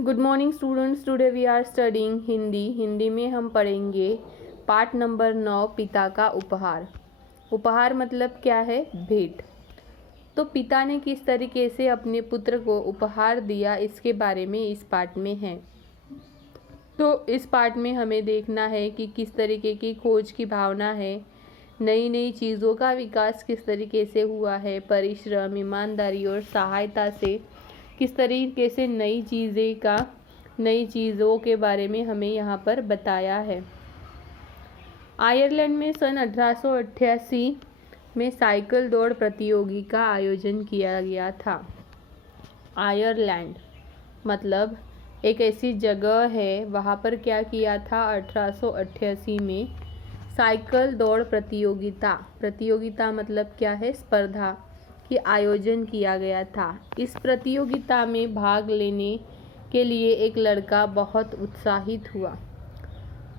Good morning students, today we are studying Hindi में हम पढ़ेंगे पार्ट नंबर 9 पिता का उपहार। उपहार मतलब क्या है? भेंट। तो पिता ने किस तरीके से अपने पुत्र को उपहार दिया, इसके बारे में इस पार्ट में है। तो इस पार्ट में हमें देखना है कि किस तरीके की खोज की भावना है, नई नई चीज़ों का विकास किस तरीके से हुआ है, परिश्रम, ईमानदारी और सहायता से किस तरीके से नई चीज़ों के बारे में हमें यहाँ पर बताया है। आयरलैंड में सन 1888 में साइकिल दौड़ प्रतियोगिता का आयोजन किया गया था। आयरलैंड मतलब एक ऐसी जगह है, वहाँ पर क्या किया था? 1888 में साइकिल दौड़ प्रतियोगिता मतलब क्या है? स्पर्धा की आयोजन किया गया था। इस प्रतियोगिता में भाग लेने के लिए एक लड़का बहुत उत्साहित हुआ।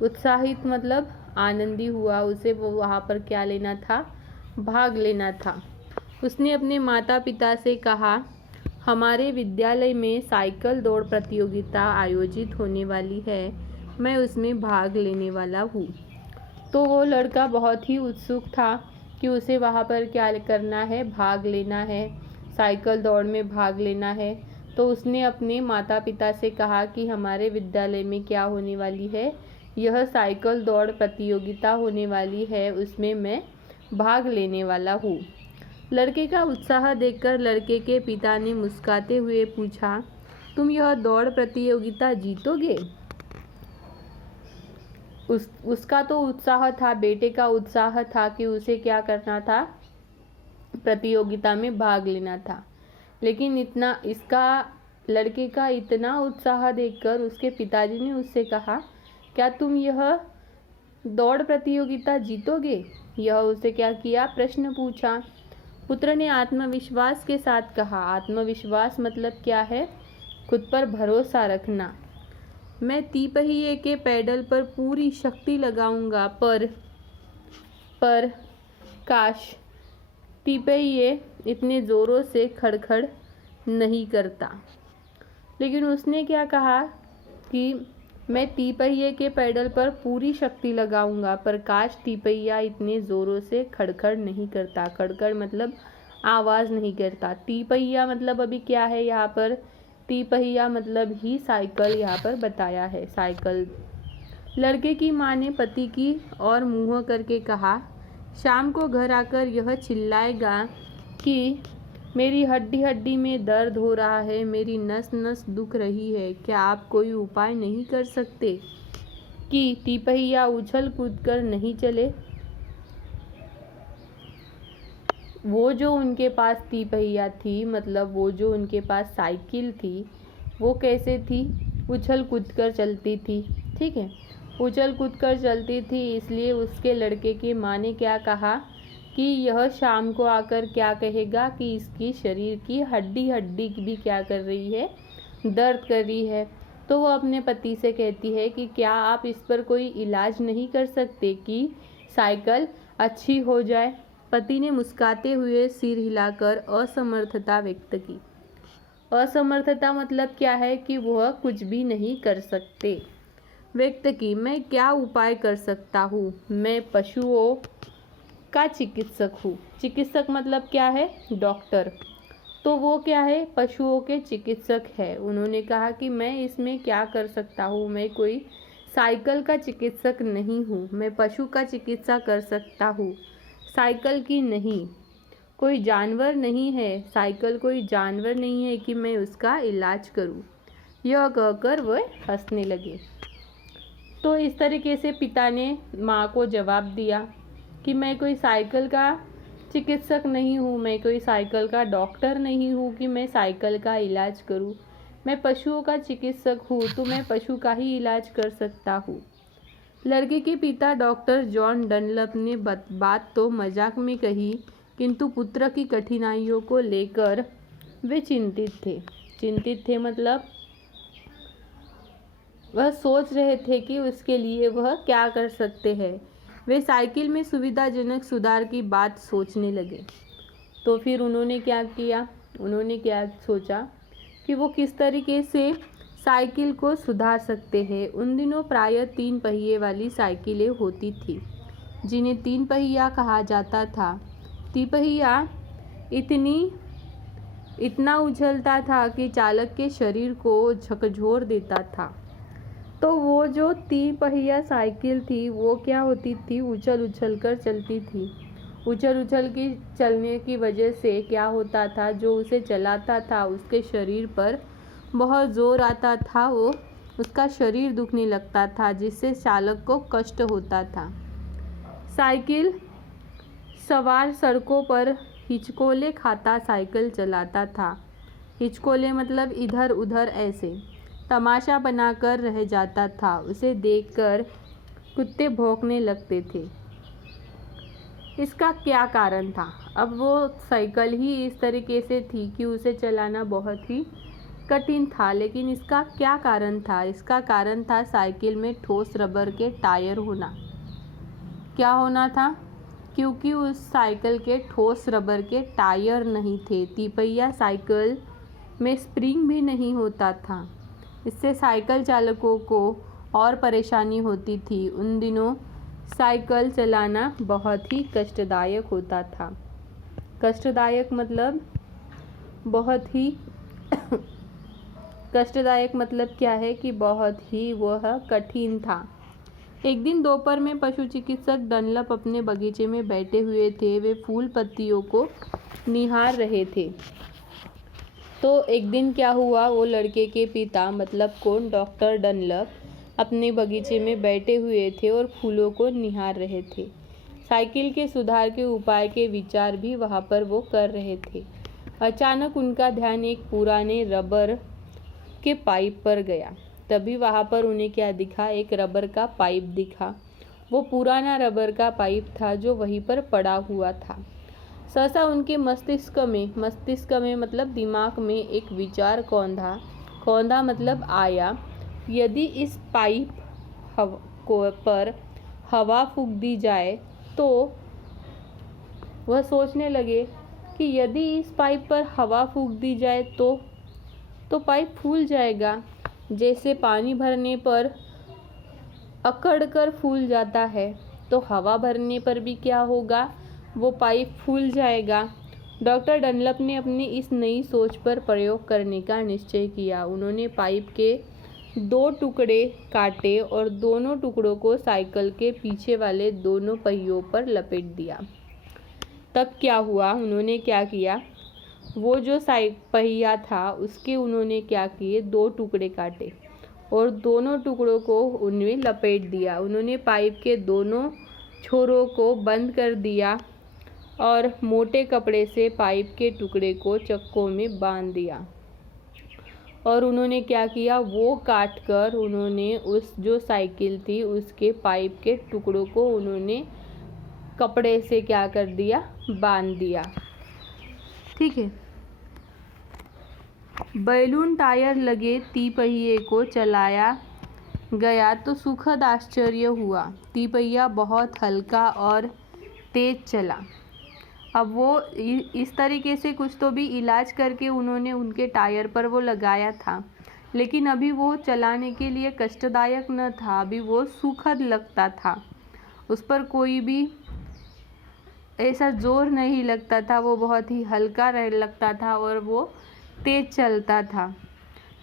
उत्साहित मतलब आनंदी हुआ, उसे वो वहाँ पर क्या लेना था? भाग लेना था। उसने अपने माता पिता से कहा, हमारे विद्यालय में साइकिल दौड़ प्रतियोगिता आयोजित होने वाली है, मैं उसमें भाग लेने वाला हूँ। तो वो लड़का बहुत ही उत्सुक था कि उसे वहाँ पर क्या करना है? भाग लेना है, साइकिल दौड़ में भाग लेना है। तो उसने अपने माता पिता से कहा कि हमारे विद्यालय में क्या होने वाली है? यह साइकिल दौड़ प्रतियोगिता होने वाली है, उसमें मैं भाग लेने वाला हूँ। लड़के का उत्साह देखकर लड़के के पिता ने मुस्कुराते हुए पूछा, तुम यह दौड़ प्रतियोगिता जीतोगे? उसका तो उत्साह था, बेटे का उत्साह था कि उसे क्या करना था? प्रतियोगिता में भाग लेना था। लेकिन लड़के का इतना उत्साह देखकर उसके पिताजी ने उससे कहा, क्या तुम यह दौड़ प्रतियोगिता जीतोगे? यह उसे क्या किया? प्रश्न पूछा। पुत्र ने आत्मविश्वास के साथ कहा। आत्मविश्वास मतलब क्या है? खुद पर भरोसा रखना। मैं तिपहिए के पैडल पर पूरी शक्ति लगाऊंगा, पर काश तिपहिए इतने ज़ोरों से खड़खड़ नहीं करता। लेकिन उसने क्या कहा कि मैं तिपहिए के पैडल पर पूरी शक्ति लगाऊंगा, पर काश तिपहिया इतने ज़ोरों से खड़खड़ नहीं करता। खड़खड़ मतलब आवाज़ नहीं करता। तिपहिया मतलब अभी क्या है यहाँ पर? तिपहिया मतलब ही साइकिल यहाँ पर बताया है, साइकिल। लड़के की माँ ने पति की और मुँह करके कहा, शाम को घर आकर यह चिल्लाएगा कि मेरी हड्डी हड्डी में दर्द हो रहा है, मेरी नस नस दुख रही है। क्या आप कोई उपाय नहीं कर सकते कि तिपहिया उछल कूद कर नहीं चले? वो जो उनके पास तिपहिया थी, मतलब वो जो उनके पास साइकिल थी, वो कैसे थी? उछल कूद कर चलती थी। ठीक है, उछल कूद कर चलती थी। इसलिए उसके लड़के की माँ ने क्या कहा कि यह शाम को आकर क्या कहेगा कि इसकी शरीर की हड्डी हड्डी भी क्या कर रही है? दर्द कर रही है। तो वो अपने पति से कहती है कि क्या आप इस पर कोई इलाज नहीं कर सकते कि साइकिल अच्छी हो जाए? पति ने मुस्कुराते हुए सिर हिलाकर असमर्थता व्यक्त की। असमर्थता मतलब क्या है? कि वह कुछ भी नहीं कर सकते। व्यक्त की, मैं क्या उपाय कर सकता हूँ? मैं पशुओं का चिकित्सक हूँ। चिकित्सक मतलब क्या है? डॉक्टर। तो वो क्या है? पशुओं के चिकित्सक है। उन्होंने कहा कि मैं इसमें क्या कर सकता हूँ? मैं कोई साइकिल का चिकित्सक नहीं हूँ, मैं पशु का चिकित्सा कर सकता हूँ, साइकिल की नहीं। कोई जानवर नहीं है, साइकिल कोई जानवर नहीं है कि मैं उसका इलाज करूँ। यह कहकर वह हंसने लगे। तो इस तरीके से पिता ने माँ को जवाब दिया कि मैं कोई साइकिल का चिकित्सक नहीं हूँ, मैं कोई साइकिल का डॉक्टर नहीं हूँ कि मैं साइकिल का इलाज करूँ। मैं पशुओं का चिकित्सक हूँ, तो मैं पशु का ही इलाज कर सकता हूँ। लड़के के पिता डॉक्टर जॉन डनलप ने बात तो मजाक में कही, किंतु पुत्र की कठिनाइयों को लेकर वे चिंतित थे मतलब वह सोच रहे थे कि उसके लिए वह क्या कर सकते हैं। वे साइकिल में सुविधाजनक सुधार की बात सोचने लगे। तो फिर उन्होंने क्या किया? उन्होंने क्या सोचा कि वो किस तरीके से साइकिल को सुधार सकते हैं। उन दिनों प्रायः 3 पहिए वाली साइकिलें होती थी, जिन्हें 3 पहिया कहा जाता था। तिपहिया इतना उछलता था कि चालक के शरीर को झकझोर देता था। तो वो जो 3 पहिया साइकिल थी वो क्या होती थी, उछल उछल कर चलती थी। उछल उछल की चलने की वजह से क्या होता था, जो उसे चलाता था उसके शरीर पर बहुत ज़ोर आता था, वो उसका शरीर दुखने लगता था, जिससे चालक को कष्ट होता था। साइकिल सवार सड़कों पर हिचकोले खाता साइकिल चलाता था। हिचकोले मतलब इधर उधर ऐसे तमाशा बनाकर रह जाता था। उसे देखकर कुत्ते भौंकने लगते थे। इसका क्या कारण था? अब वो साइकिल ही इस तरीके से थी कि उसे चलाना बहुत ही कठिन था, लेकिन इसका क्या कारण था? इसका कारण था साइकिल में ठोस रबर के टायर होना। क्या होना था? क्योंकि उस साइकिल के ठोस रबर के टायर नहीं थे। तिपहिया साइकिल में स्प्रिंग भी नहीं होता था। इससे साइकिल चालकों को और परेशानी होती थी। उन दिनों साइकिल चलाना बहुत ही कष्टदायक होता था। कष्टदायक मतलब बहुत ही कष्टदायक मतलब क्या है कि बहुत ही वह कठिन था। एक दिन दोपहर में पशु चिकित्सक डनलप अपने बगीचे में बैठे हुए थे। वे फूल पत्तियों को निहार रहे थे। तो एक दिन क्या हुआ, वो लड़के के पिता मतलब कौन, डॉक्टर डनलप अपने बगीचे में बैठे हुए थे और फूलों को निहार रहे थे। साइकिल के सुधार के उपाय के विचार भी वहाँ पर वो कर रहे थे। अचानक उनका ध्यान एक पुराने रबर के पाइप पर गया। तभी वहाँ पर उन्हें क्या दिखा, एक रबर का पाइप दिखा। वो पुराना रबर का पाइप था जो वहीं पर पड़ा हुआ था। सहसा उनके मस्तिष्क में मतलब दिमाग में एक विचार कौंधा मतलब आया। यदि इस पाइप पर हवा फूंक दी जाए तो वह सोचने लगे कि यदि इस पाइप पर हवा फूंक दी जाए तो पाइप फूल जाएगा, जैसे पानी भरने पर अकड़कर फूल जाता है, तो हवा भरने पर भी क्या होगा, वो पाइप फूल जाएगा। डॉक्टर डनलप ने अपनी इस नई सोच पर प्रयोग करने का निश्चय किया। उन्होंने पाइप के 2 टुकड़े काटे और दोनों टुकड़ों को साइकिल के पीछे वाले दोनों पहियों पर लपेट दिया। तब क्या हुआ, उन्होंने क्या किया, वो जो पहिया था उसके उन्होंने क्या किए, 2 टुकड़े काटे और दोनों टुकड़ों को उनमें लपेट दिया। उन्होंने पाइप के दोनों छोरों को बंद कर दिया और मोटे कपड़े से पाइप के टुकड़े को चक्कों में बांध दिया। और उन्होंने क्या किया, वो काट कर उन्होंने उस जो साइकिल थी उसके पाइप के टुकड़ों को उन्होंने कपड़े से क्या कर दिया, बांध दिया। ठीक है। बैलून टायर लगे तिपहिए को चलाया गया तो सुखद आश्चर्य हुआ। तिपहिया बहुत हल्का और तेज चला। अब वो इस तरीके से कुछ तो भी इलाज करके उन्होंने उनके टायर पर वो लगाया था, लेकिन अभी वो चलाने के लिए कष्टदायक न था, अभी वो सुखद लगता था। उस पर कोई भी ऐसा जोर नहीं लगता था, वो बहुत ही हल्का लगता था और वो तेज चलता था।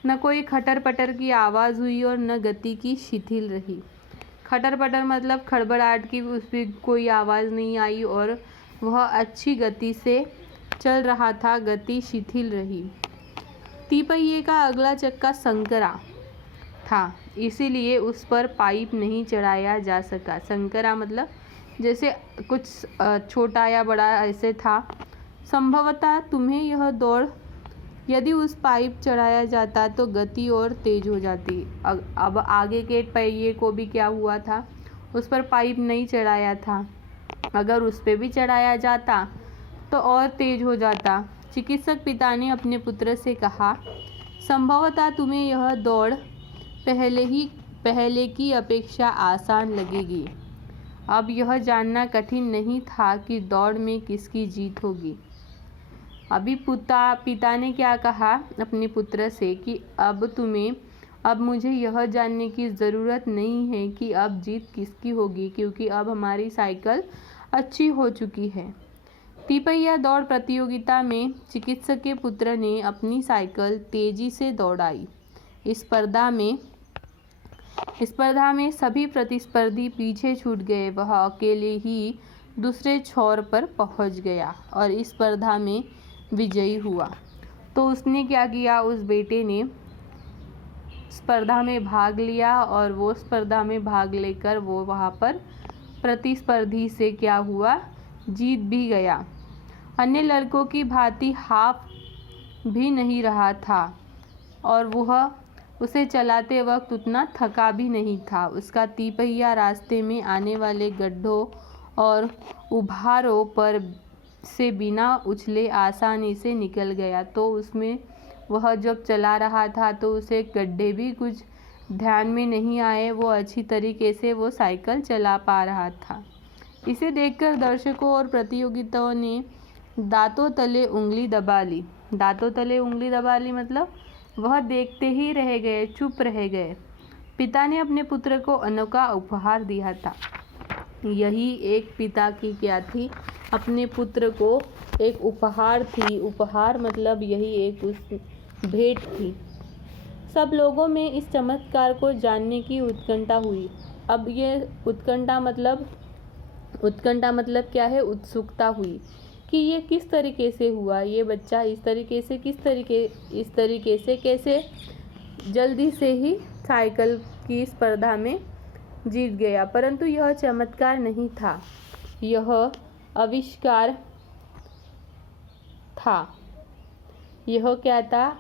न कोई खटर पटर की आवाज़ हुई और न गति की शिथिल रही। खटर पटर मतलब खड़बड़ाहट की उसमें कोई आवाज़ नहीं आई और वह अच्छी गति से चल रहा था, गति शिथिल रही। तिपहिए का अगला चक्का संकरा था, इसीलिए उस पर पाइप नहीं चढ़ाया जा सका। संकरा मतलब जैसे कुछ छोटा या बड़ा ऐसे था। संभवतः तुम्हें यह दौड़ यदि उस पाइप चढ़ाया जाता तो गति और तेज हो जाती। अब आगे के पहिए को भी क्या हुआ था, उस पर पाइप नहीं चढ़ाया था, अगर उस पर भी चढ़ाया जाता तो और तेज हो जाता। चिकित्सक पिता ने अपने पुत्र से कहा, संभवतः तुम्हें यह दौड़ पहले की अपेक्षा आसान लगेगी। अब यह जानना कठिन नहीं था कि दौड़ में किसकी जीत होगी। अभी पिता ने क्या कहा अपने पुत्र से कि अब तुम्हें अब मुझे यह जानने की ज़रूरत नहीं है कि अब जीत किसकी होगी, क्योंकि अब हमारी साइकिल अच्छी हो चुकी है। तिपहिया दौड़ प्रतियोगिता में चिकित्सक के पुत्र ने अपनी साइकिल तेजी से दौड़ाई। इस स्पर्धा में सभी प्रतिस्पर्धी पीछे छूट गए। वह अकेले ही दूसरे छोर पर पहुंच गया और इस स्पर्धा में विजयी हुआ। तो उसने क्या किया, उस बेटे ने स्पर्धा में भाग लिया और वो स्पर्धा में भाग लेकर वो वहाँ पर प्रतिस्पर्धी से क्या हुआ, जीत भी गया। अन्य लड़कों की भांति हाफ भी नहीं रहा था और वह उसे चलाते वक्त उतना थका भी नहीं था। उसका तिपहिया रास्ते में आने वाले गड्ढों और उभारों पर से बिना उछले आसानी से निकल गया। तो उसमें वह जब चला रहा था तो उसे गड्ढे भी कुछ ध्यान में नहीं आए, वो अच्छी तरीके से वो साइकिल चला पा रहा था। इसे देखकर दर्शकों और प्रतियोगिताओं ने दांतों तले उंगली दबा ली। दांतों तले उंगली दबा ली मतलब वह देखते ही रह गए, चुप रह गए। पिता ने अपने पुत्र को अनोखा उपहार दिया था। यही एक पिता की क्या थी, अपने पुत्र को एक उपहार थी। उपहार मतलब यही एक उस भेंट थी। सब लोगों में इस चमत्कार को जानने की उत्कंठा हुई। अब ये उत्कंठा मतलब क्या है, उत्सुकता हुई कि ये किस तरीके से हुआ, ये बच्चा इस तरीके से कैसे जल्दी से ही साइकिल की स्पर्धा में जीत गया। परंतु यह चमत्कार नहीं था, यह आविष्कार था। यह क्या था,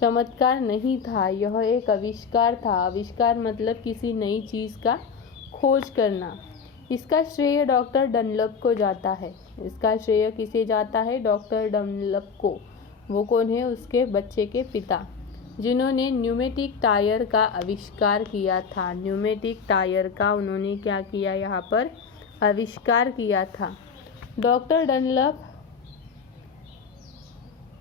चमत्कार नहीं था, यह एक आविष्कार था। आविष्कार मतलब किसी नई चीज़ का खोज करना। इसका श्रेय डॉक्टर डनलप को जाता है। इसका श्रेय किसे जाता है, डॉक्टर डनलप को। वो कौन है, उसके बच्चे के पिता, जिन्होंने न्यूमेटिक टायर का आविष्कार किया था। न्यूमेटिक टायर का उन्होंने क्या किया, यहाँ पर आविष्कार किया था। डॉक्टर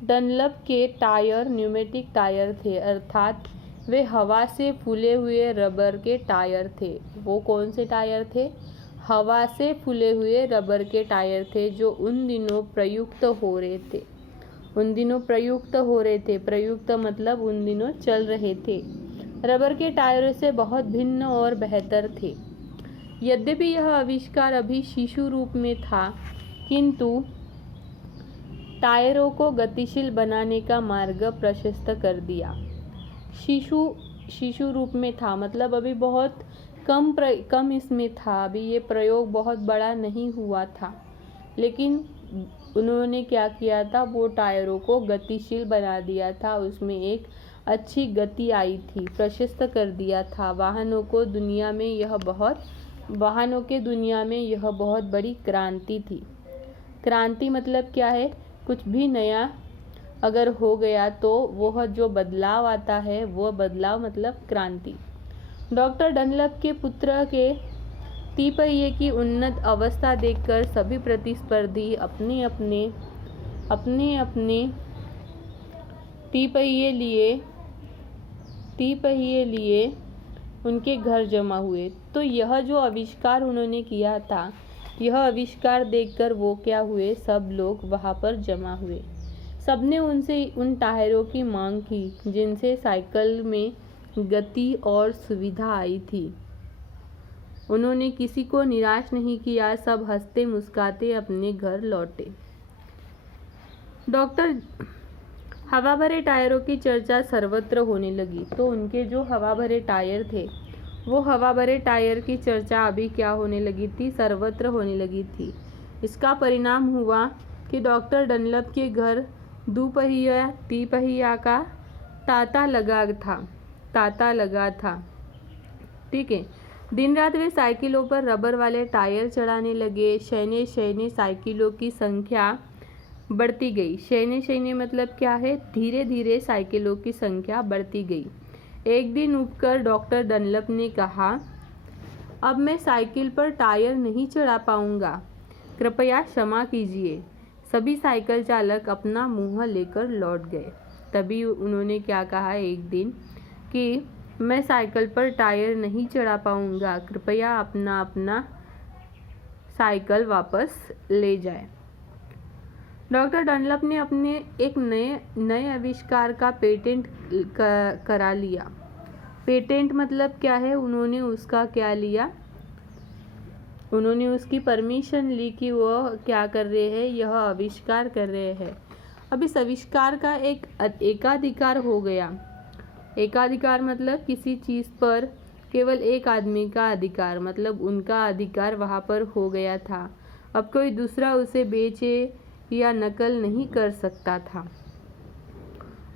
डनलप के टायर न्यूमेटिक टायर थे, अर्थात वे हवा से फूले हुए रबर के टायर थे। वो कौन से टायर थे, हवा से फूले हुए रबर के टायर थे, जो उन दिनों प्रयुक्त हो रहे थे। प्रयुक्त मतलब उन दिनों चल रहे थे। रबर के टायरों से बहुत भिन्न और बेहतर थे। यद्यपि यह आविष्कार अभी शिशु रूप में था, किंतु टायरों को गतिशील बनाने का मार्ग प्रशस्त कर दिया। शिशु रूप में था मतलब अभी बहुत कम इसमें था, अभी ये प्रयोग बहुत बड़ा नहीं हुआ था, लेकिन उन्होंने क्या किया था, वो टायरों को गतिशील बना दिया था। उसमें एक अच्छी गति आई थी, प्रशस्त कर दिया था। वाहनों के दुनिया में यह बहुत बड़ी क्रांति थी। क्रांति मतलब क्या है, कुछ भी नया अगर हो गया तो वह जो बदलाव आता है, वो बदलाव मतलब क्रांति। डॉक्टर डनलप के पुत्र के तिपहिये की उन्नत अवस्था देखकर सभी प्रतिस्पर्धी अपने अपने तिपहिये लिए उनके घर जमा हुए। तो यह जो आविष्कार उन्होंने किया था, यह आविष्कार देखकर वो क्या हुए, सब लोग वहाँ पर जमा हुए। सबने उनसे उन टायरों की मांग की जिनसे साइकिल में गति और सुविधा आई थी। उन्होंने किसी को निराश नहीं किया, सब हंसते मुस्कुराते अपने घर लौटे। डॉक्टर हवा भरे टायरों की चर्चा सर्वत्र होने लगी। तो उनके जो हवा भरे टायर थे, वो हवा भरे टायर की चर्चा अभी क्या होने लगी थी, सर्वत्र होने लगी थी। इसका परिणाम हुआ कि डॉक्टर डनलप के घर दुपहिया तिपहिया का तांता लगा था। ठीक है। दिन रात वे साइकिलों पर रबर वाले टायर चढ़ाने लगे। शैने साइकिलों की संख्या बढ़ती गई। शैने मतलब क्या है, धीरे धीरे साइकिलों की संख्या बढ़ती गई। एक दिन उठकर डॉक्टर डनलप ने कहा, अब मैं साइकिल पर टायर नहीं चढ़ा पाऊंगा, कृपया क्षमा कीजिए। सभी साइकिल चालक अपना मुंह लेकर लौट गए। तभी उन्होंने क्या कहा एक दिन कि मैं साइकिल पर टायर नहीं चढ़ा पाऊंगा, कृपया अपना साइकिल वापस ले जाए। डॉक्टर डनलप ने अपने एक नए आविष्कार का पेटेंट करा लिया। पेटेंट मतलब क्या है? उन्होंने उसका क्या लिया? उन्होंने उसकी परमिशन ली कि वह क्या कर रहे हैं, यह आविष्कार कर रहे हैं। अब इस आविष्कार का एक एकाधिकार हो गया। एकाधिकार मतलब किसी चीज़ पर केवल एक आदमी का अधिकार, मतलब उनका अधिकार वहाँ पर हो गया था। अब कोई दूसरा उसे बेचे या नकल नहीं कर सकता था।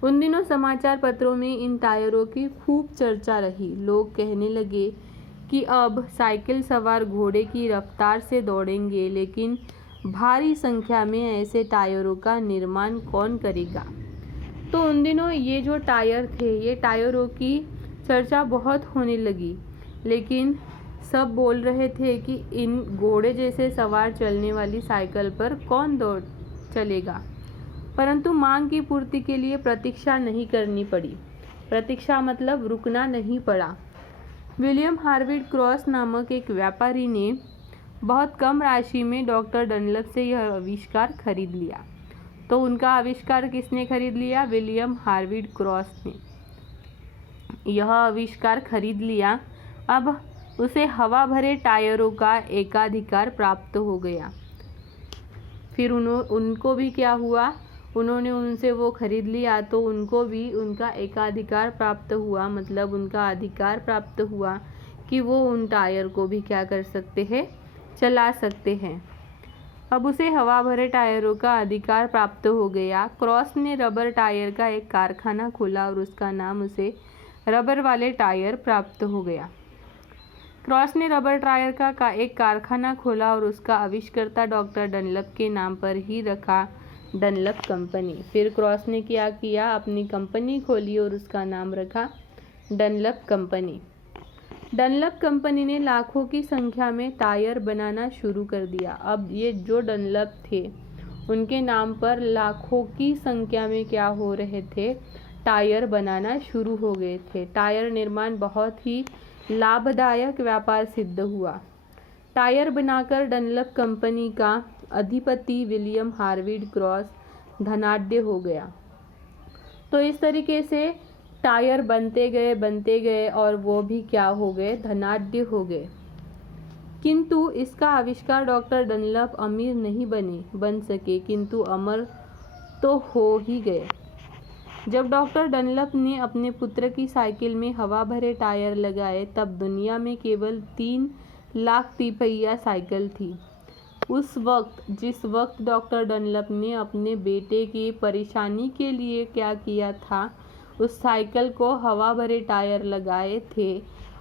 उन दिनों समाचार पत्रों में इन टायरों की खूब चर्चा रही। लोग कहने लगे कि अब साइकिल सवार घोड़े की रफ्तार से दौड़ेंगे, लेकिन भारी संख्या में ऐसे टायरों का निर्माण कौन करेगा? तो उन दिनों ये जो टायर थे, ये टायरों की चर्चा बहुत होने लगी, लेकिन सब बोल रहे थे कि इन घोड़े जैसे सवार चलने वाली साइकिल पर कौन दौड़ चलेगा। परंतु मांग की पूर्ति के लिए प्रतीक्षा नहीं करनी पड़ी। प्रतीक्षा मतलब रुकना नहीं पड़ा। विलियम हार्वर्ड क्रॉस नामक एक व्यापारी ने बहुत कम राशि में डॉक्टर डनलप से यह आविष्कार खरीद लिया। तो उनका आविष्कार किसने खरीद लिया? विलियम हार्वर्ड क्रॉस ने यह आविष्कार खरीद लिया। अब उसे हवा भरे टायरों का एकाधिकार प्राप्त हो गया। फिर उनको भी क्या हुआ? उन्होंने उनसे वो खरीद लिया तो उनको भी उनका एकाधिकार प्राप्त हुआ, मतलब उनका अधिकार प्राप्त हुआ कि वो उन टायर को भी क्या कर सकते हैं, चला सकते हैं। अब उसे हवा भरे टायरों का अधिकार प्राप्त हो गया। क्रॉस ने रबर टायर का एक कारखाना खोला और उसका नाम उसे रबर वाले टायर प्राप्त हो गया। क्रॉस ने रबर टायर का एक कारखाना खोला और उसका आविष्कर्ता डॉक्टर डनलप के नाम पर ही रखा, डनलप कंपनी। फिर क्रॉस ने क्या किया? अपनी कंपनी खोली और उसका नाम रखा डनलप कंपनी। डनलप कंपनी ने लाखों की संख्या में टायर बनाना शुरू कर दिया। अब ये जो डनलप थे, उनके नाम पर लाखों की संख्या में क्या हो रहे थे? टायर बनाना शुरू हो गए थे। टायर निर्माण बहुत ही लाभदायक व्यापार सिद्ध हुआ। टायर बनाकर डनलप कंपनी का अधिपति विलियम हार्वर्ड क्रॉस धनाढ्य हो गया। तो इस तरीके से टायर बनते गए और वो भी क्या हो गए? धनाढ्य हो गए। किंतु इसका आविष्कार डॉक्टर डनलप अमीर नहीं बन सके, किंतु अमर तो हो ही गए। जब डॉक्टर डनलप ने अपने पुत्र की साइकिल में हवा भरे टायर लगाए, तब दुनिया में केवल 3 लाख तिपहिया साइकिल थी। जिस वक्त डॉक्टर डनलप ने अपने बेटे की परेशानी के लिए क्या किया था, उस साइकिल को हवा भरे टायर लगाए थे,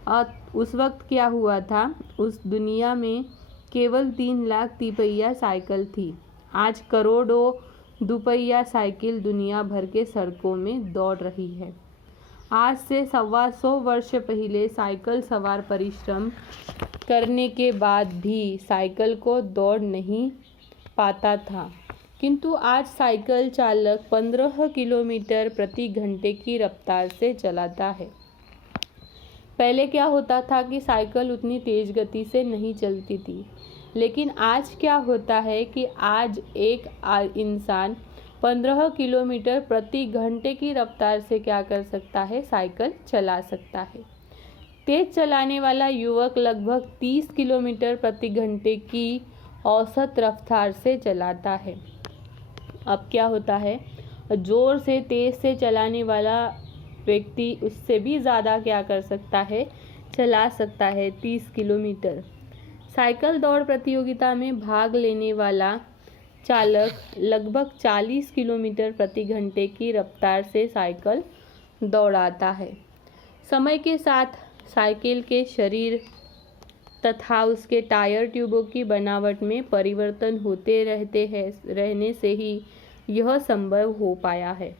और उस वक्त क्या हुआ था? उस दुनिया में केवल 3 लाख तिपहिया साइकिल थी। आज करोड़ों दुपहिया साइकिल दुनिया भर के सड़कों में दौड़ रही है। आज से 125 वर्ष पहले साइकिल सवार परिश्रम करने के बाद भी साइकिल को दौड़ नहीं पाता था, किंतु आज साइकिल चालक 15 किलोमीटर प्रति घंटे की रफ्तार से चलाता है। पहले क्या होता था कि साइकिल उतनी तेज गति से नहीं चलती थी, लेकिन आज क्या होता है कि आज एक इंसान 15 किलोमीटर प्रति घंटे की रफ्तार से क्या कर सकता है? साइकिल चला सकता है। तेज चलाने वाला युवक लगभग 30 किलोमीटर प्रति घंटे की औसत रफ्तार से चलाता है। अब क्या होता है? जोर से तेज से चलाने वाला व्यक्ति उससे भी ज़्यादा क्या कर सकता है? चला सकता है, 30 किलोमीटर। साइकिल दौड़ प्रतियोगिता में भाग लेने वाला चालक लगभग 40 किलोमीटर प्रति घंटे की रफ्तार से साइकिल दौड़ाता है। समय के साथ साइकिल के शरीर तथा उसके टायर ट्यूबों की बनावट में परिवर्तन होते रहने से ही यह संभव हो पाया है।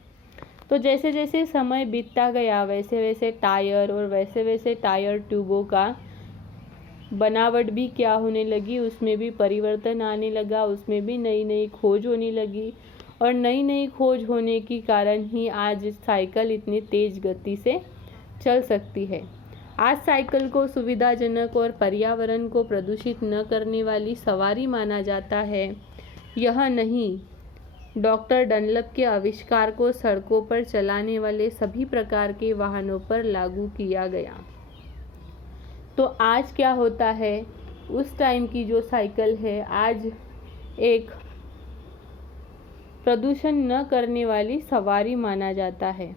तो जैसे जैसे समय बीतता गया, वैसे वैसे टायर और वैसे वैसे टायर ट्यूबों का बनावट भी क्या होने लगी, उसमें भी परिवर्तन आने लगा, उसमें भी नई नई खोज होने लगी, और नई नई खोज होने के कारण ही आज साइकिल इतनी तेज गति से चल सकती है। आज साइकिल को सुविधाजनक और पर्यावरण को प्रदूषित न करने वाली सवारी माना जाता है। यह नहीं, डॉक्टर डनलप के आविष्कार को सड़कों पर चलाने वाले सभी प्रकार के वाहनों पर लागू किया गया। तो आज क्या होता है, उस टाइम की जो साइकिल है आज एक प्रदूषण न करने वाली सवारी माना जाता है।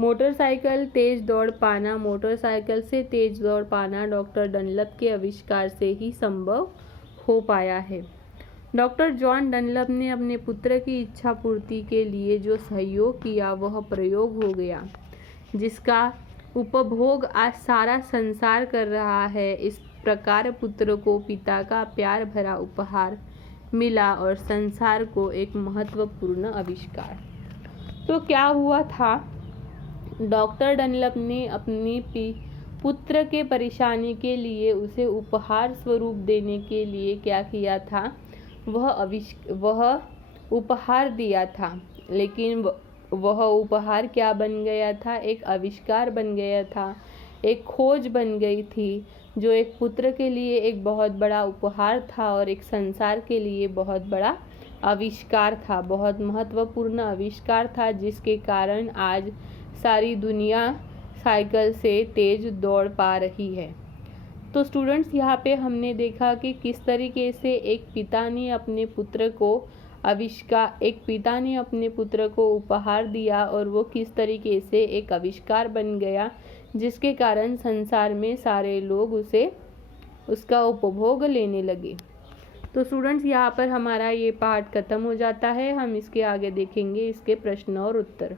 मोटरसाइकिल से तेज दौड़ पाना डॉक्टर डनलप के आविष्कार से ही संभव हो पाया है। डॉक्टर जॉन डनलप ने अपने पुत्र की इच्छा पूर्ति के लिए जो सहयोग किया वह प्रयोग हो गया, जिसका उपभोग आज सारा संसार कर रहा है। इस प्रकार पुत्र को पिता का प्यार भरा उपहार मिला और संसार को एक महत्वपूर्ण आविष्कार। तो क्या हुआ था, डॉक्टर डनलप ने अपनी पुत्र के परेशानी के लिए उसे उपहार स्वरूप देने के लिए क्या किया था, वह उपहार दिया था। लेकिन वह उपहार क्या बन गया था, एक आविष्कार बन गया था, एक खोज बन गई थी, जो एक पुत्र के लिए एक बहुत बड़ा उपहार था और एक संसार के लिए बहुत बड़ा आविष्कार था, बहुत महत्वपूर्ण आविष्कार था, जिसके कारण आज सारी दुनिया साइकिल से तेज दौड़ पा रही है। तो स्टूडेंट्स, यहाँ पे हमने देखा कि किस तरीके से एक पिता ने अपने पुत्र को उपहार दिया और वो किस तरीके से एक आविष्कार बन गया, जिसके कारण संसार में सारे लोग उसका उपभोग लेने लगे। तो स्टूडेंट्स, यहाँ पर हमारा ये पार्ट खत्म हो जाता है। हम इसके आगे देखेंगे इसके प्रश्न और उत्तर।